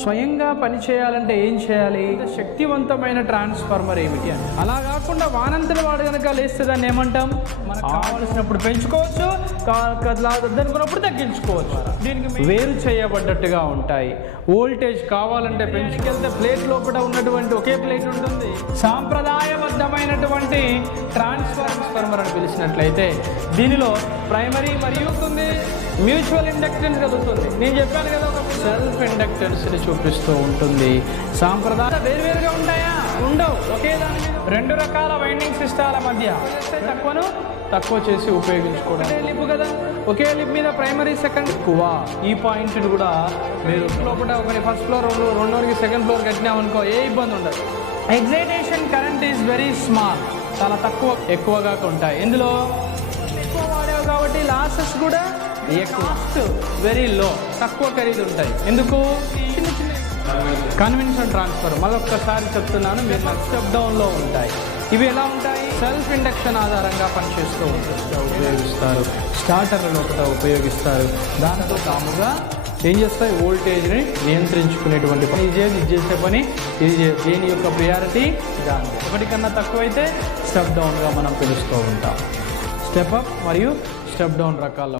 స్వయంగా పని చేయాలంటే ఏం చేయాలి? శక్తివంతమైన ట్రాన్స్ఫార్మర్ ఏమిటి అని. అలా కాకుండా వానంతటి వాడు కనుక లేస్తే దాన్ని ఏమంటాం? మనకు కావాల్సినప్పుడు పెంచుకోవచ్చు, అనుకున్నప్పుడు తగ్గించుకోవచ్చు. దీనికి వేరు చేయబడ్డట్టుగా ఉంటాయి. వోల్టేజ్ కావాలంటే పెంచుకెళ్తే ప్లేట్ లోపల ఉన్నటువంటి ఒకే ప్లేట్ ఉంటుంది. సాంప్రదాయబద్ధమైనటువంటి ట్రాన్స్ఫార్మర్ అని పిలిచినట్లయితే దీనిలో ప్రైమరీ మరియు మ్యూచువల్ ఇండక్టెన్స్ కలుగుతుంది. నేను చెప్పాను కదా, ఒక సెల్ఫ్ ఇండక్టెన్స్ని చూపిస్తూ ఉంటుంది. సాంప్రదాయ వేరువేరుగా ఉంటాయా? ఉండవు. ఒకే దాని మీద రెండు రకాల వైండింగ్ సిస్టాల మధ్య తక్కువ చేసి ఉపయోగించుకోవడం లిప్ కదా. ఒకే లిప్ మీద ప్రైమరీ సెకండ్ ఎక్కువ. ఈ పాయింట్ని కూడా మీరు లోపల ఒకటి ఫస్ట్ ఫ్లోర్ రెండోకి సెకండ్ ఫ్లోర్ కట్టినామనుకో ఏ ఇబ్బంది ఉండదు. Excitation current is very small, చాలా ఎక్కువగా ఉంటాయి. ఇందులో ఎక్కువ వాడావు కాబట్టి లాసెస్ కూడా ఎక్కువ, వెరీ లో, తక్కువ ఖరీదు ఉంటాయి. ఎందుకు? కన్వెన్షన్ ట్రాన్స్ఫర్ మళ్ళొక్కసారి చెప్తున్నాను, మీరు నాకు స్టెప్ డౌన్లో ఉంటాయి. ఇవి ఎలా ఉంటాయి? సెల్ఫ్ ఇండక్షన్ ఆధారంగా పనిచేస్తూ ఉపయోగిస్తారు. స్టార్టర్లను ఒకట ఉపయోగిస్తారు. దాంతో కాముగా ఏం చేస్తాయి? వోల్టేజ్ని నియంత్రించుకునేటువంటి పని. ఇది చేసే పని ఇది. దీని యొక్క ప్రియారిటీ దాని ఒకటికన్నా తక్కువైతే స్టెప్ డౌన్గా మనం పిలుస్తూ ఉంటాం. స్టెప్ అప్ మరియు స్టెప్ డౌన్ రకాల